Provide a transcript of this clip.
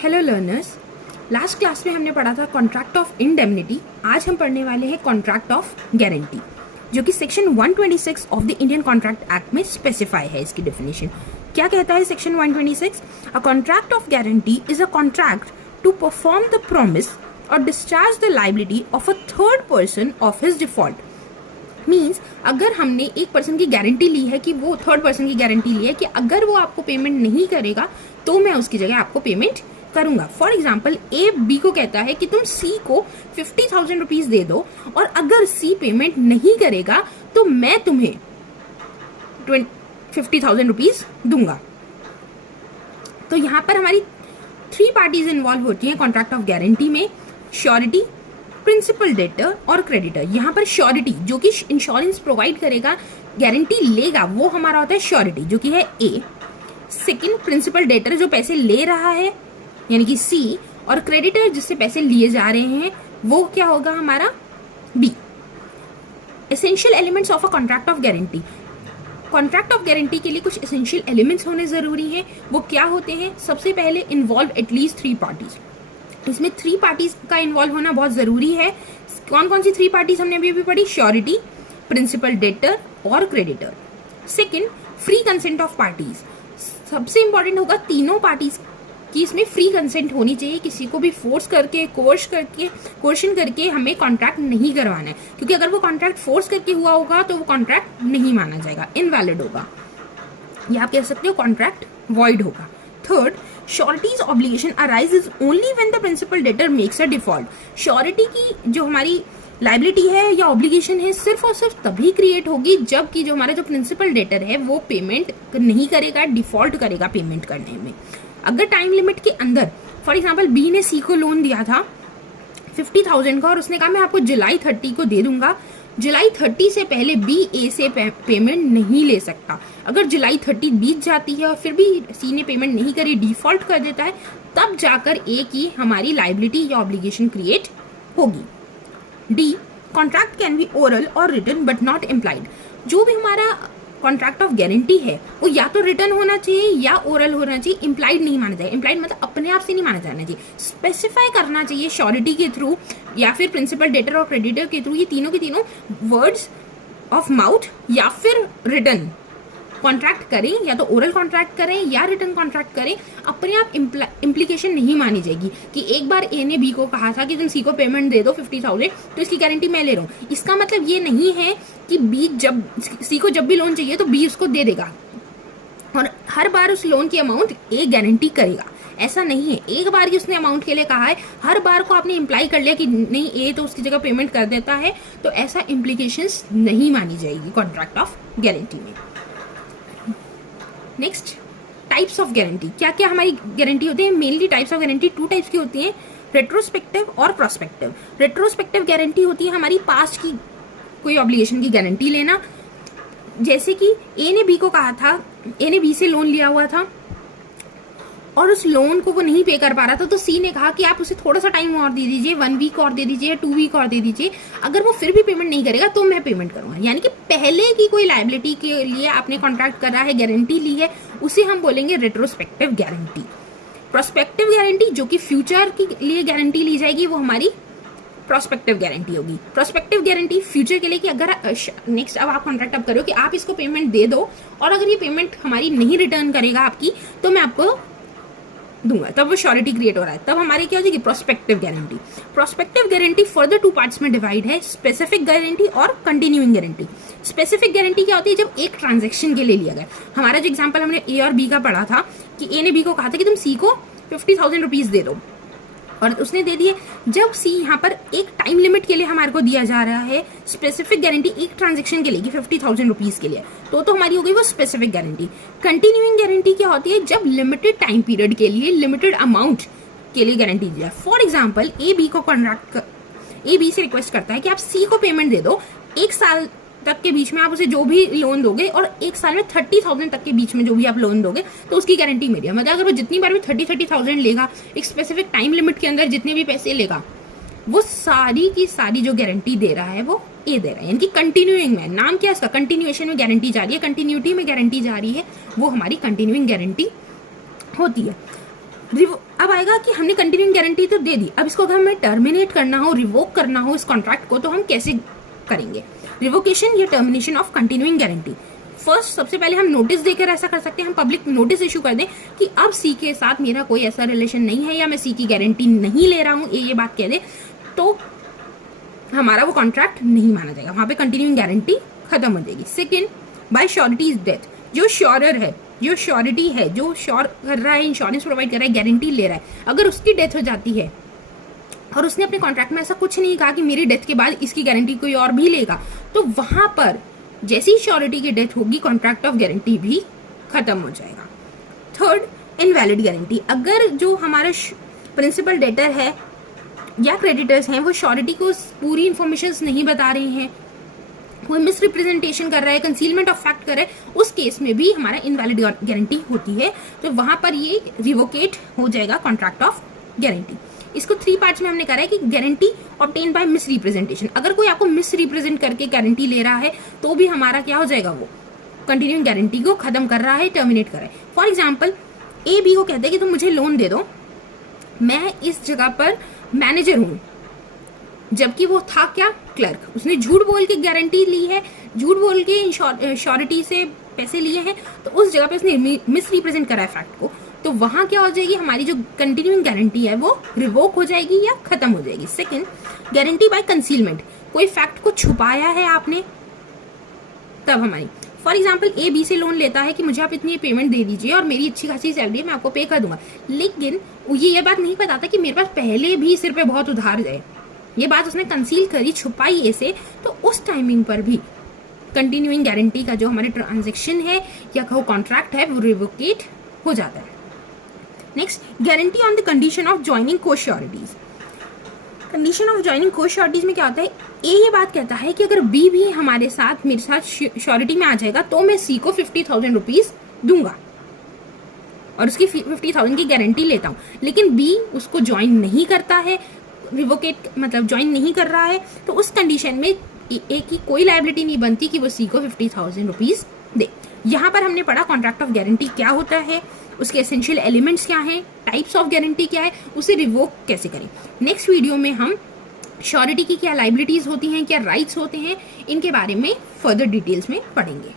Hello learners, last class में हमने पढ़ा था कॉन्ट्रैक्ट ऑफ इंडेमनिटी। आज हम पढ़ने वाले हैं कॉन्ट्रैक्ट ऑफ गारंटी, जो कि section 126 of the Indian contract act में स्पेसिफाई है। इसकी डेफिनेशन क्या कहता है section 126? A contract of guarantee is a contract to perform the promise और discharge the liability of a third person of his default. Means अगर हमने एक पर्सन की गारंटी ली है कि वो थर्ड पर्सन की गारंटी ली है कि अगर वो आपको पेमेंट नहीं करेगा तो मैं उसकी जगह आपको पेमेंट करूंगा। फॉर एग्जाम्पल, ए बी को कहता है कि तुम सी को 50,000 रुपीज दे दो और अगर सी पेमेंट नहीं करेगा तो मैं तुम्हें 50,000 रुपीज दूंगा। तो यहां पर हमारी 3 पार्टीज इन्वॉल्व होती हैं कॉन्ट्रैक्ट ऑफ गारंटी में: श्योरिटी, प्रिंसिपल डेटर और क्रेडिटर। यहाँ पर श्योरिटी जो कि इंश्योरेंस प्रोवाइड करेगा, गारंटी लेगा, वो हमारा होता है श्योरिटी जो कि है ए। सेकंड, प्रिंसिपल डेटर जो पैसे ले रहा है यानी कि सी, और क्रेडिटर जिससे पैसे लिए जा रहे हैं वो क्या होगा हमारा B. Essential elements of a contract of guarantee. Contract of guarantee के लिए कुछ एसेंशियल एलिमेंट्स होने जरूरी हैं। वो क्या होते हैं? सबसे पहले इन्वॉल्व एटलीस्ट 3 पार्टीज। इसमें 3 पार्टीज का इन्वॉल्व होना बहुत जरूरी है। कौन कौन सी 3 पार्टीज हमने अभी पढ़ी? श्योरिटी, प्रिंसिपल डेटर और creditor. Second, free consent of parties. सबसे इंपॉर्टेंट होगा तीनों पार्टीज की इसमें फ्री कंसेंट होनी चाहिए। किसी को भी फोर्स करके कोर्शन करके हमें कॉन्ट्रैक्ट नहीं करवाना है, क्योंकि अगर वो कॉन्ट्रैक्ट फोर्स करके हुआ होगा तो वो कॉन्ट्रैक्ट नहीं माना जाएगा, इनवैलिड होगा, या आप कह सकते हो कॉन्ट्रैक्ट वॉइड होगा। Third, surety's obligation arises only when the principal debtor makes a default. Surety की जो हमारी लाइबिलिटी है या ऑब्लिगेशन है सिर्फ और सिर्फ तभी क्रिएट होगी जबकि जो हमारा जो प्रिंसिपल डेटर है वो पेमेंट नहीं करेगा, डिफॉल्ट करेगा पेमेंट करने में। अगर टाइम लिमिट के अंदर, फॉर एग्जाम्पल बी ने सी को लोन दिया था 50,000 का और उसने कहा मैं आपको जुलाई 30 को दे दूंगा, जुलाई 30 से पहले बी ए से पेमेंट नहीं ले सकता। अगर जुलाई 30 बीत जाती है और फिर भी सी ने पेमेंट नहीं करी, डिफॉल्ट कर देता है, तब जाकर ए की हमारी लाइबिलिटी या ऑब्लिगेशन क्रिएट होगी। D, contract can be oral और रिटन बट नॉट इम्प्लाइड। जो भी हमारा कॉन्ट्रैक्ट ऑफ गारंटी है वो या तो रिटन होना चाहिए या ओरल होना चाहिए, इम्प्लाइड नहीं माना जाए। इम्प्लाइड मतलब अपने आप से नहीं माना जाना चाहिए, स्पेसिफाई करना चाहिए श्योरिटी के थ्रू या फिर प्रिंसिपल डेटर और क्रेडिटर के थ्रू। ये तीनों के तीनों वर्ड्स ऑफ माउथ या फिर रिटन कॉन्ट्रैक्ट करें, या तो ओरल कॉन्ट्रैक्ट करें या रिटन कॉन्ट्रैक्ट करें, अपने आप इम्प्लीकेशन नहीं मानी जाएगी कि एक बार ए ने बी को कहा था कि तुम सी को पेमेंट दे दो 50,000 तो इसकी गारंटी मैं ले रहा हूँ। इसका मतलब ये नहीं है कि बी जब सी को जब भी लोन चाहिए तो बी उसको दे देगा और हर बार उस लोन की अमाउंट ए गारंटी करेगा। ऐसा नहीं है। एक बार की उसने अमाउंट के लिए कहा है, हर बार को आपने इम्प्लाई कर लिया कि नहीं ए तो उसकी जगह पेमेंट कर देता है, तो ऐसा इम्प्लीकेशंस नहीं मानी जाएगी कॉन्ट्रैक्ट ऑफ गारंटी में। Next, types of guarantee. क्या क्या हमारी गारंटी होती है? Mainly types of guarantee 2 types की होती हैं, रेट्रोस्पेक्टिव और प्रोस्पेक्टिव। रेट्रोस्पेक्टिव गारंटी होती है हमारी पास्ट की कोई ऑब्लिगेशन की गारंटी लेना। जैसे कि ए ने बी को कहा था, ए ने बी से लोन लिया हुआ था और उस लोन को वो नहीं पे कर पा रहा था, तो सी ने कहा कि आप उसे थोड़ा सा टाइम और दे दीजिए, 1 वीक और दे दीजिए, 2 वीक और दे दीजिए, अगर वो फिर भी पेमेंट नहीं करेगा तो मैं पेमेंट करूंगा। यानी कि पहले की कोई लायबिलिटी के लिए आपने कॉन्ट्रैक्ट करा है, गारंटी ली है, उसे हम बोलेंगे रेट्रोस्पेक्टिव गारंटी। प्रोस्पेक्टिव गारंटी जो कि फ्यूचर के लिए गारंटी ली जाएगी वो हमारी प्रोस्पेक्टिव गारंटी होगी। प्रोस्पेक्टिव गारंटी फ्यूचर के लिए कि अगर नेक्स्ट अब आप कॉन्ट्रैक्ट अप करो कि आप इसको पेमेंट दे दो और अगर ये पेमेंट हमारी नहीं रिटर्न करेगा आपकी तो मैं आपको दूंगा, तब वो श्योरिटी क्रिएट हो रहा है, तब हमारी क्या हो जाएगी? Prospective guarantee. Prospective guarantee further 2 parts में डिवाइड है, स्पेसिफिक गारंटी और कंटिन्यूइंग गारंटी। स्पेसिफिक गारंटी क्या होती है? जब एक ट्रांजैक्शन के लिए लिया गया। हमारा जो एग्जांपल हमने ए और बी का पढ़ा था कि ए ने बी को कहा था कि तुम सी को 50,000 रुपीज दे दो और उसने दे दिए। जब सी यहाँ पर एक टाइम लिमिट के लिए हमारे को दिया जा रहा है स्पेसिफिक गारंटी एक ट्रांजैक्शन के लिए कि 50,000 रुपीज के लिए, तो हमारी हो गई वो स्पेसिफिक गारंटी। कंटिन्यूइंग गारंटी क्या होती है? जब लिमिटेड टाइम पीरियड के लिए लिमिटेड अमाउंट के लिए गारंटी दी जाए। फॉर एग्जाम्पल, ए बी से रिक्वेस्ट करता है कि आप सी को पेमेंट दे दो 1 साल तक के बीच में, आप उसे जो भी लोन दोगे और 1 साल में 30,000 तक के बीच में जो भी आप लोन दोगे तो उसकी गारंटी मेरी है। मतलब अगर वो जितनी बार भी 30,000 लेगा, एक स्पेसिफिक टाइम लिमिट के अंदर जितने भी पैसे लेगा, वो सारी की सारी जो गारंटी दे रहा है वो ए दे रहा है। यानी कि कंटिन्यूइंग में, नाम क्या है इसका? कंटिन्यूएशन में गारंटी जा रही है, कंटिन्यूटी में गारंटी जा रही है, वो हमारी कंटिन्यूइंग गारंटी होती है। अब आएगा कि हमने कंटिन्यूइंग गारंटी तो दे दी, अब इसको अगर हमें टर्मिनेट करना हो, रिवोक करना हो इस कॉन्ट्रैक्ट को, तो हम कैसे करेंगे? रिवोकेशन या termination of continuing guarantee. First, सबसे पहले हम नोटिस देकर ऐसा कर सकते हैं, हम पब्लिक नोटिस इशू कर दें कि अब सी के साथ मेरा कोई ऐसा रिलेशन नहीं है या मैं सी की गारंटी नहीं ले रहा हूँ, ये बात कह दे, तो हमारा वो कॉन्ट्रैक्ट नहीं माना जाएगा, वहां पे कंटिन्यूइंग गारंटी खत्म हो जाएगी। सेकेंड, बाय श्योरिटीज डेथ, जो श्योरर है, जो श्योरिटी है, जो श्योर कर रहा है, इंश्योरेंस प्रोवाइड कर रहा है, गारंटी ले रहा है, अगर उसकी डेथ हो जाती है और उसने अपने कॉन्ट्रैक्ट में ऐसा कुछ नहीं कहा कि मेरी डेथ के बाद इसकी गारंटी कोई और भी लेगा, तो वहां पर जैसी श्योरिटी की डेथ होगी कॉन्ट्रैक्ट ऑफ गारंटी भी खत्म हो जाएगा। थर्ड, इनवैलिड गारंटी, अगर जो हमारा प्रिंसिपल डेटर है या क्रेडिटर्स हैं वो श्योरिटी को पूरी इंफॉर्मेशन नहीं बता रहे हैं, कोई मिस रिप्रेजेंटेशन कर रहा है, कंसीलमेंट ऑफ फैक्ट कर रहा है, उस केस में भी हमारा इनवैलिड गारंटी होती है, तो वहां पर ये रिवोकेट हो जाएगा कॉन्ट्रैक्ट ऑफ गारंटी। इसको 3 पार्ट्स में हमने करा है कि guarantee obtain bye miss representation, अगर कोई आपको मिस रिप्रेजेंट करके गारंटी ले रहा है तो भी हमारा क्या हो जाएगा, वो कंटिन्यूइंग गारंटी को खत्म कर रहा है, टर्मिनेट कर रहा है। फॉर एग्जाम्पल, ए बी को कहते हैं कि तुम मुझे लोन दे दो, मैं इस जगह पर मैनेजर हूं, जबकि वो था क्या, क्लर्क, उसने झूठ बोल के गारंटी ली है, झूठ बोल के श्योरिटी से पैसे लिए हैं, तो उस जगह पे उसने मिस रिप्रेजेंट करा है फैक्ट को, तो वहां क्या हो जाएगी, हमारी जो कंटिन्यूइंग गारंटी है वो रिवोक हो जाएगी या खत्म हो जाएगी। सेकंड, गारंटी बाय कंसीलमेंट, कोई फैक्ट को छुपाया है आपने, तब हमारी, फॉर एग्जाम्पल ए बी से लोन लेता है कि मुझे आप इतनी पेमेंट दे दीजिए और मेरी अच्छी खासी सैलरी है, मैं आपको पे कर दूंगा, लेकिन ये बात नहीं बताता कि मेरे पास पहले भी सिर पे बहुत उधार है, ये बात उसने कंसील करी, छुपाई ऐसे, तो उस टाइमिंग पर भी कंटिन्यूइंग गारंटी का जो हमारे ट्रांजेक्शन है या कॉन्ट्रैक्ट है वो रिवोकेट हो जाता है। Next, guarantee on the condition of joining को श्योरिटीज। कंडीशन ऑफ ज्वाइनिंग को श्योरिटीज में क्या होता है, ये बात कहता है कि अगर बी भी हमारे साथ मेरे साथ श्योरिटी में आ जाएगा तो मैं सी को 50,000 रुपीज दूंगा और उसकी 50,000 की गारंटी लेता हूं, लेकिन बी उसको ज्वाइन नहीं करता है, रिवोकेट मतलब ज्वाइन नहीं कर रहा है, तो उस कंडीशन में ए की कोई लायबिलिटी नहीं बनती कि वो सी को 50,000 रुपीज दे। यहाँ पर हमने पढ़ा कॉन्ट्रैक्ट ऑफ गारंटी क्या होता है, उसके एसेंशियल एलिमेंट्स क्या हैं, टाइप्स ऑफ गारंटी क्या है, उसे रिवोक कैसे करें। नेक्स्ट वीडियो में हम श्योरिटी की क्या लायबिलिटीज होती हैं, क्या राइट्स होते हैं, इनके बारे में फर्दर डिटेल्स में पढ़ेंगे।